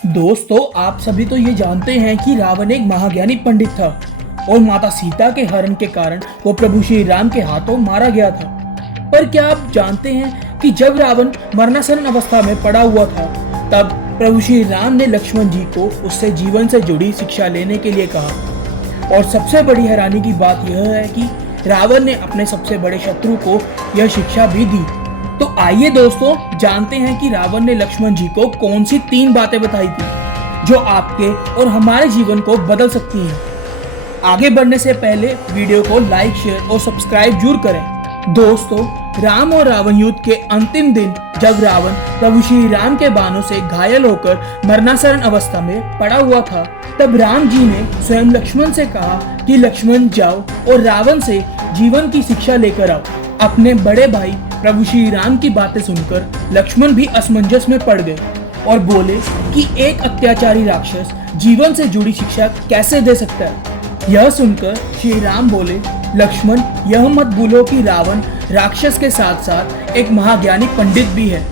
दोस्तों, आप सभी तो ये जानते हैं कि रावण एक महाज्ञानी पंडित था और माता सीता के हरण के कारण वो प्रभु श्री राम के हाथों मारा गया था। पर क्या आप जानते हैं कि जब रावण मरणासन अवस्था में पड़ा हुआ था, तब प्रभु श्री राम ने लक्ष्मण जी को उससे जीवन से जुड़ी शिक्षा लेने के लिए कहा। और सबसे बड़ी हैरानी की बात यह है कि रावण ने अपने सबसे बड़े शत्रु को यह शिक्षा भी दी। तो आइए दोस्तों, जानते हैं कि रावण ने लक्ष्मण जी को कौन सी 3 बातें बताई थी जो आपके और हमारे जीवन को बदल सकती हैं। आगे बढ़ने से पहले वीडियो को लाइक, शेयर और सब्सक्राइब जरूर करें। दोस्तों, राम और रावण युद्ध के अंतिम दिन जब रावण प्रभु श्री राम के बाणों से घायल होकर मरणासन अवस्था में पड़ा हुआ था, तब राम जी ने स्वयं लक्ष्मण से कहा कि लक्ष्मण जाओ और रावण से जीवन की शिक्षा लेकर आओ। अपने बड़े भाई प्रभु श्री राम की बातें सुनकर लक्ष्मण भी असमंजस में पड़ गए और बोले कि एक अत्याचारी राक्षस जीवन से जुड़ी शिक्षा कैसे दे सकता है। यह सुनकर श्री राम बोले, लक्ष्मण, यह मत भूलो कि रावण राक्षस के साथ साथ एक महाज्ञानी पंडित भी है,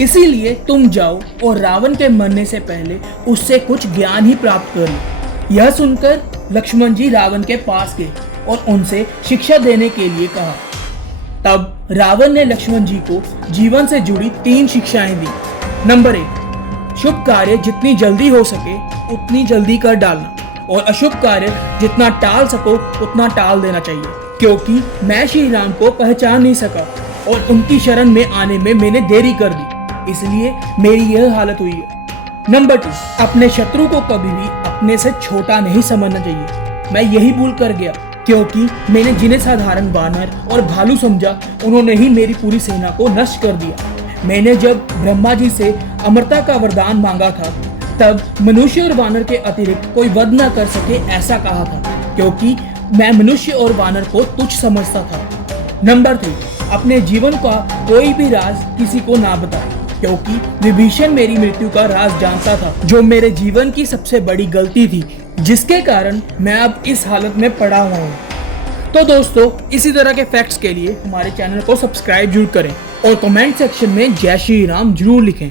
इसीलिए तुम जाओ और रावण के मरने से पहले उससे कुछ ज्ञान ही प्राप्त कर लो। यह सुनकर लक्ष्मण जी रावण के पास गए और उनसे शिक्षा देने के लिए कहा। तब रावण ने लक्ष्मण जी को जीवन से जुड़ी 3 शिक्षाएं दी। नंबर 1, शुभ कार्य जितनी जल्दी हो सके उतनी जल्दी कर डालना और अशुभ कार्य जितना टाल सको उतना टाल देना चाहिए, क्योंकि मैं श्री राम को पहचान नहीं सका और उनकी शरण में आने में मैंने देरी कर दी, इसलिए मेरी यह हालत हुई है। नंबर 2, अपने शत्रु को कभी भी अपने से छोटा नहीं समझना चाहिए। मैं यही भूल कर गया, क्योंकि मैंने जिन्हें साधारण वानर और भालू समझा, उन्होंने ही मेरी पूरी सेना को नष्ट कर दिया। मैंने जब ब्रह्मा जी से अमरता का वरदान मांगा था, तब मनुष्य और वानर के अतिरिक्त कोई वध न कर सके ऐसा कहा था, क्योंकि मैं मनुष्य और वानर को तुच्छ समझता था। नंबर 3, अपने जीवन का कोई भी राज किसी को ना बताए, क्योंकि विभीषण मेरी मृत्यु का राज जानता था, जो मेरे जीवन की सबसे बड़ी गलती थी, जिसके कारण मैं अब इस हालत में पड़ा हुआ हूँ। तो दोस्तों, इसी तरह के फैक्ट्स के लिए हमारे चैनल को सब्सक्राइब जरूर करें और कमेंट सेक्शन में जय श्री राम जरूर लिखें।